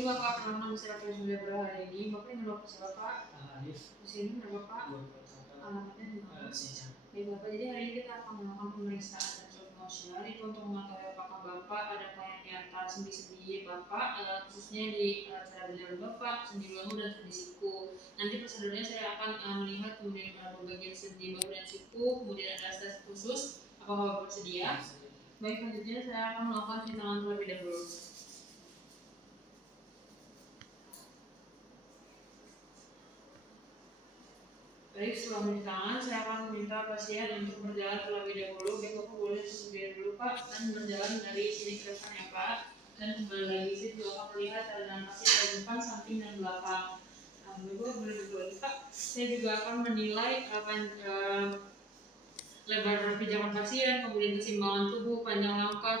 mungkin Bapak pernah masyarakat yang sudah berhari ini, Bapak ingin Bapak siapa Pak? Di sini nama Bapak? Alamatnya di mana? Baik Bapak, jadi hari ini kita akan melakukan pemeriksaan tes emosional itu untuk mengetahui apakah Bapak ada kelainan di antara sendi-sendi Bapak, khususnya di cara berjalan Bapak, sendi bahu dan sendi siku. Nanti prosedurnya saya akan melihat kemudian beberapa bagian sendi bahu dan siku, kemudian ada tes khusus. Apakah Bapak bersedia? Baik, selanjutnya saya akan melakukan cuci tangan terlebih dahulu. Baik, setelah mencuci tangan, saya akan meminta pasien untuk berjalan terlebih dahulu. Baik, Bapak boleh berdiri dulu Pak, dan berjalan dari sini ke depan ya Pak. Dan kembali lagi, saya juga akan melihat dengan pasien dari depan, samping, dan belakang. Bapak boleh berdiri lagi Pak. Saya juga akan menilai lebar pijakan pasien, kemudian keseimbangan tubuh, panjang langkah,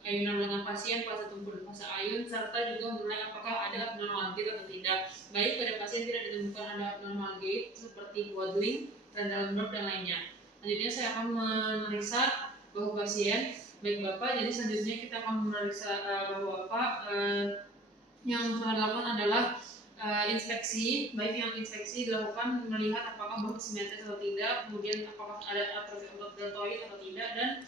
ayunan lengan pasien, fase tubuh dan fase ayun, serta juga menilai apakah ada abnormal gait atau tidak. Baik, pada pasien tidak ditemukan ada abnormal gait seperti waddling, rendah lembab dan lainnya. Selanjutnya saya akan memeriksa bahu pasien. Baik Bapak, jadi selanjutnya kita akan memeriksa bahu Bapak. Yang saya lakukan adalah inspeksi, baik yang inspeksi dilakukan melihat apakah bahu simetris atau tidak, kemudian apakah ada atrofi otot deltoid atau tidak, dan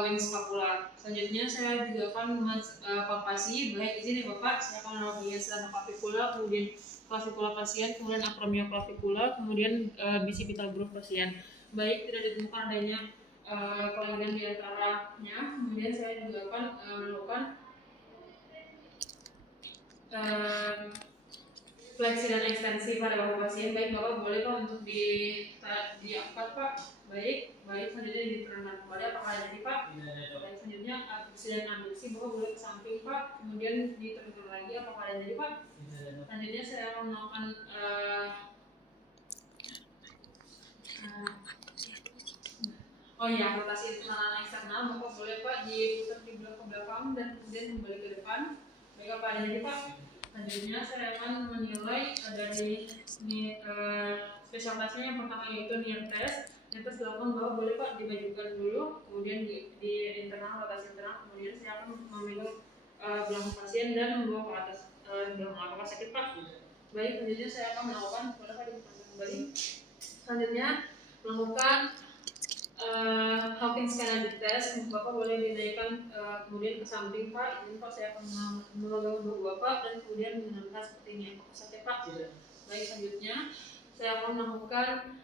wing scapula. Selanjutnya saya juga akan palpasi, baik di sini Bapak, saya akan melakukan bagian selama clavicular, kemudian clavicular pasien, kemudian acromioclavicular, kemudian bicipital groove pasien. Baik, tidak ditemukan adanya kelainan di antaranya, kemudian saya juga akan melakukan fleksi dan ekstensi pada bahu pasien. Baik Bapak, boleh Pak untuk diangkat Pak. Baik, selanjutnya diturunkan kembali. Apakah ada jadi Pak? Baik, selanjutnya abduksi dan abduksi Bapak boleh ke samping Pak, kemudian diturunkan lagi. Apakah ada jadi Pak? Selanjutnya saya akan melakukan rotasi internal dan eksternal. Bapak boleh Pak diputar di belakang dan kemudian kembali ke depan. Baik, apa ada jadi Pak? Selanjutnya saya akan menilai dari spesialitasnya. Yang pertama yaitu near test. Yang tes dilakukan bahwa boleh Pak dimajukan dulu, kemudian di internal, rotasi internal, kemudian saya akan memegang belakang pasien dan membawa ke atas belakang. Apakah sakit Pak? Baik, selanjutnya saya akan melakukan, boleh Pak diputar kembali. Selanjutnya melakukan Hawkins Canadic test. Bapak boleh dinaikkan kemudian ke samping Pak. Ini Pak saya akan memegang bahu Bapak dan kemudian menentukan seperti ini. Apakah sakit Pak? Baik, selanjutnya saya akan melakukan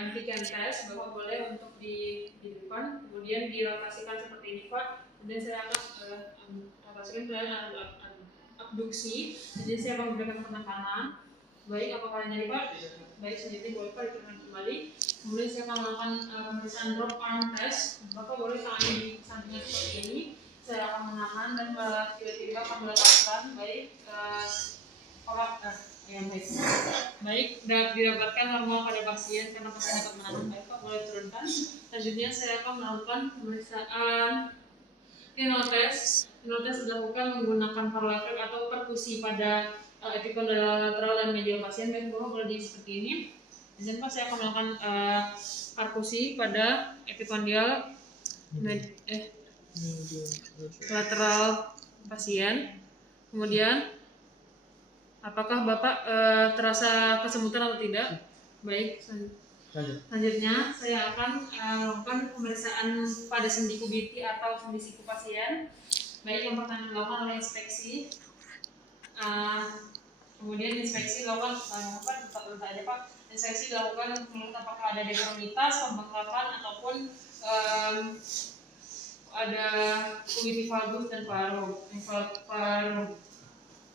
empty can test. Bapak boleh untuk di depan, kemudian dirotasikan seperti ini Pak. Kemudian saya akan rotasikan kemudian abduksi. Jadi saya akan memberikan penekanan. Baik, apakah ini Pak? Baik, selanjutnya boleh Pak diturunkan kembali. Kemudian saya akan melakukan pemeriksaan drop arm test. Bapak boleh tangannya di sampingnya seperti ini. Saya akan menahan dan tiba-tiba akan melepaskan. Baik, baik, didapatkan normal pada pasien karena pasien dapat menahan. Baik Pak, boleh turunkan. Selanjutnya saya akan melakukan pemeriksaan renal test. Renal test dilakukan menggunakan paralatrek atau perkusi pada epikondyal lateral dan medial pasien. Baik, Bapak boleh di seperti ini. Dan Pak saya akan melakukan perkusi pada epikondyal lateral pasien. Kemudian apakah Bapak terasa kesemutan atau tidak? Baik, selanjutnya saya akan melakukan pemeriksaan pada sendi kubiti atau sendi siku pasien. Baik, yang pertama dilakukan adalah inspeksi. Kemudian inspeksi dilakukan tetap aja Pak. Inspeksi dilakukan untuk melihat apakah ada deformitas, pembengkakan ataupun ada kubiti valgus dan paru.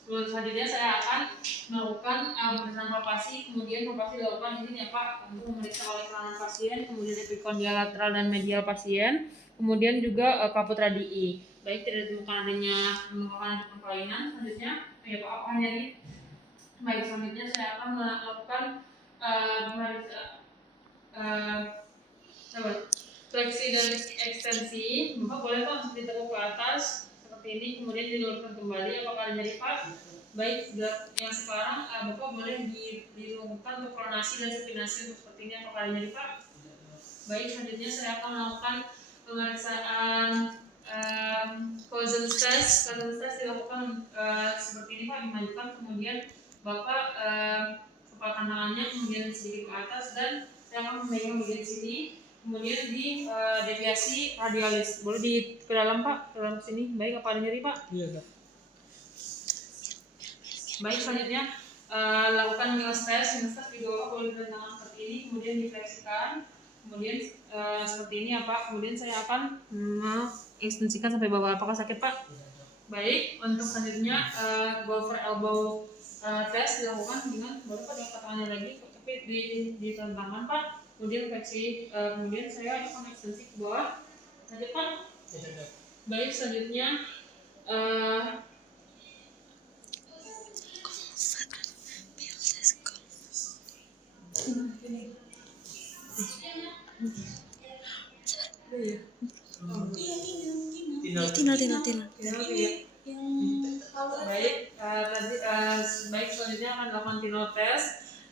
Selanjutnya saya akan melakukan pemeriksaan palpasi. Kemudian palpasi dilakukan di sini ya Pak untuk memeriksa oleh kelainan pasien, kemudian epikondyal lateral dan medial pasien, kemudian juga kaput radii. Baik, tidak ditemukan adanya pembengkakan kelainan. Selanjutnya ya Pak, apa jadi? Baik, selanjutnya saya akan melakukan fleksi dan ekstensi. Bapak boleh Pak untuk ditekuk ke atas seperti ini, kemudian diluruskan kembali. Apakah ada nyeri Pak? Baik, yang sekarang Bapak boleh dilakukan untuk pronasi dan supinasi untuk seperti ini. Apakah ada nyeri Pak? Baik, selanjutnya saya akan melakukan pemeriksaan Cousin test dilakukan seperti ini Pak, dimajukan, kemudian Bapak kepalkan tangannya kemudian sedikit ke atas dan saya akan memegang bagian sini, kemudian di deviasi radialis. Boleh di ke dalam Pak, ke dalam sini. Baik, apa ada nyeri Pak? Iya Kak. Baik, selanjutnya lakukan Mills test di bawah, boleh dengan tangan seperti ini, kemudian difleksikan, kemudian seperti ini ya Pak, kemudian saya akan mengekstensikan sampai bawah. Apakah sakit Pak? Baik, untuk selanjutnya go for elbow test dilakukan dengan baru pada tangannya lagi, tapi di tangan Pak, kemudian fleksi, kemudian saya akan ekstensi ke bawah. Lanjut Pak. Baik, selanjutnya Tina. Baik, baik, selanjutnya akan dilakukan Tinel test.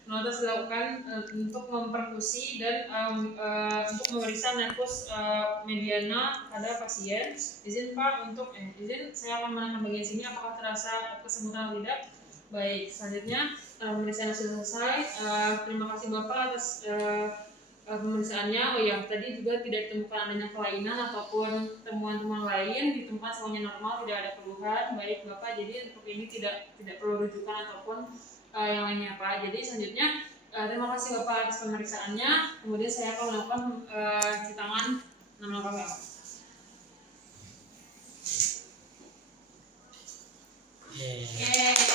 Tinel test dilakukan untuk memperkusi dan untuk memeriksa nervus mediana pada pasien. Izin Pak untuk izin saya akan menahan bagian sini, apakah terasa kesemutan atau tidak. Baik, selanjutnya pemeriksaan sudah selesai. Terima kasih Bapak atas pemeriksaannya. Oh ya, tadi juga tidak ditemukan adanya kelainan ataupun temuan-temuan lain, di tempat semuanya normal, tidak ada keluhan. Baik Bapak, jadi untuk ini tidak perlu rujukan ataupun yang lainnya Pak. Jadi selanjutnya terima kasih Bapak atas pemeriksaannya. Kemudian saya akan melakukan cuci tangan 6 langkah Bapak. Yeah. Oke.